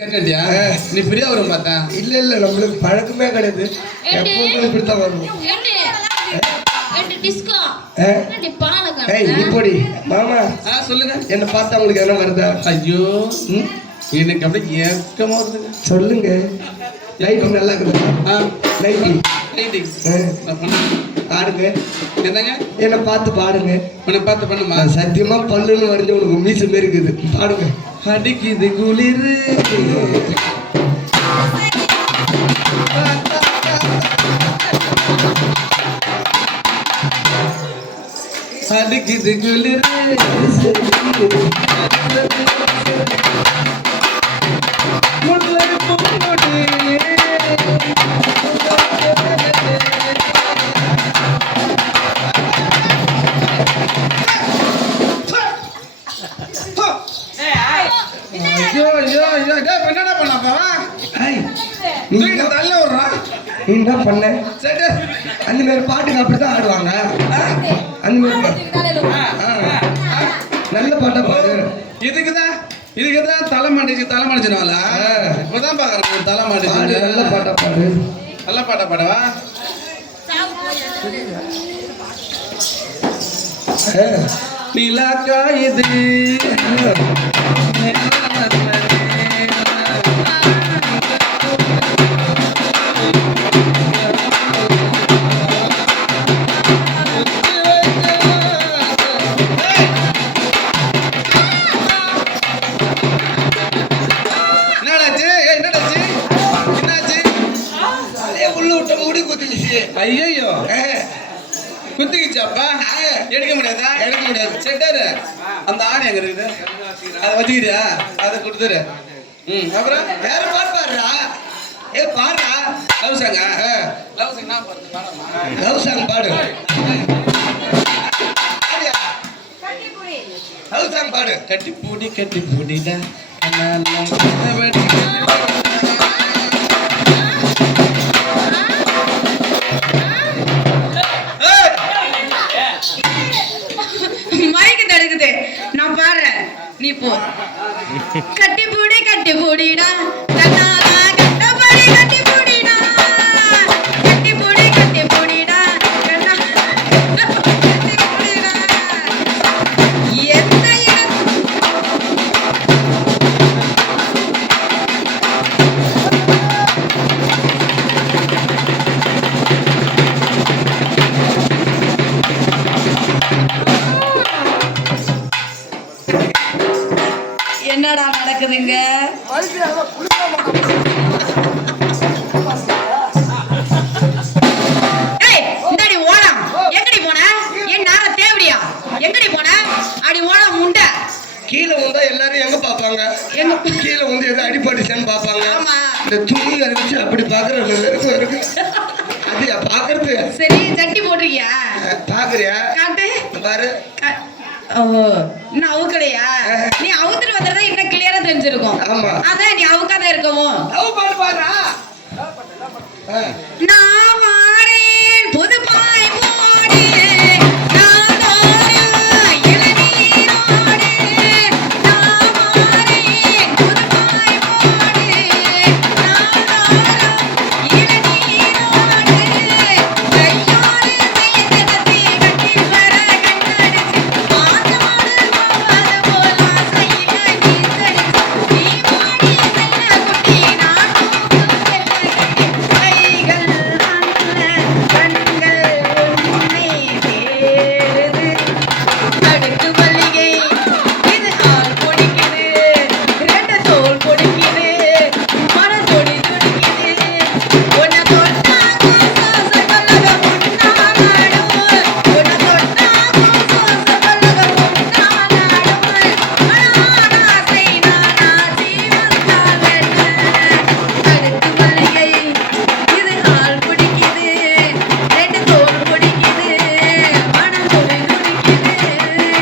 நீ ஃப்ரீயா வரும் பார்த்தா இல்ல நம்மளுக்கு பழக்கமே கிடையாது. எப்பவும் இப்படித்தான் வரும். இப்படி மாமா சொல்லுங்க. என்ன பார்த்தா உங்களுக்கு என்ன வருதா? ஐயோ எனக்கு அப்படியே ஏக்கமா வருதுங்க. சொல்லுங்க. லைட்டிங் நல்லா இருக்குதா? லைட்டிங் ஆடுங்க. என்னங்க என்ன பார்த்து பாடுங்க. உன்னை பார்த்து பண்ணுமா? சத்தியமா பல்லுன்னு வரைஞ்ச உனக்கு மீச மாரி இருக்குது. பாடுங்க. அடிக்குது குளிர் அடிக்குது குளிர் என்ன பண்ண அந்த மாதிரி பாட்டுக்கு அப்படித்தான் ஆடுவாங்க. அந்த மாதிரி நல்ல பாட்டா பாடு. இதுக்குதான் தலைமாடிச்சுனால இப்பதான் பாக்குறேன். தலைமாடிச்சு நல்ல பாட்டா பாடு. நல்ல பாட்டா பாடவா? நிலாக்கா இது ஐயோ குத்திக்கிச்சாப்பா? எடுக்க முடியாதா? எடுக்க முடியாது. செட்டாரு அந்த ஆணி எங்க இருக்குது? அதை வச்சுக்கிறியா? அதை கொடுத்துரு. அப்புறம் வேற பாட்டு பாடுறா. பாடுறா. லவ் சாங்க. லவ் சாங் பாடு. லவ் சாங் பாடு. கட்டி பூடிடா நான் பாடுறேன், நீ போ. கட்டி பூடிடா என்னடா நடக்குதுங்க? இந்தாடி ஓடம். எங்கடி போன? என் நார தேவடியா? எங்கடி போன? அடி ஓடம் முண்டை. கீழே வந்தா எல்லாரும் எங்க பாப்பாங்க? கீழே வந்து எதை அடிப்படிச்சான்னு பாப்பாங்க. இந்த துணி வச்சு அப்படி பாக்குற இருக்கு. அது பாக்குறது சரி. சட்டி போட்டிருக்கியா? பாக்குறியா? காட்டு பாரு. இன்னும் அவுக்கலையா? நீ அவுத்துட்டு வந்தா இன்னும் கிளியரா தெரிஞ்சிருக்கும். அதான் நீ அவுக்காதான் இருக்கவும். பாடுறா. நான்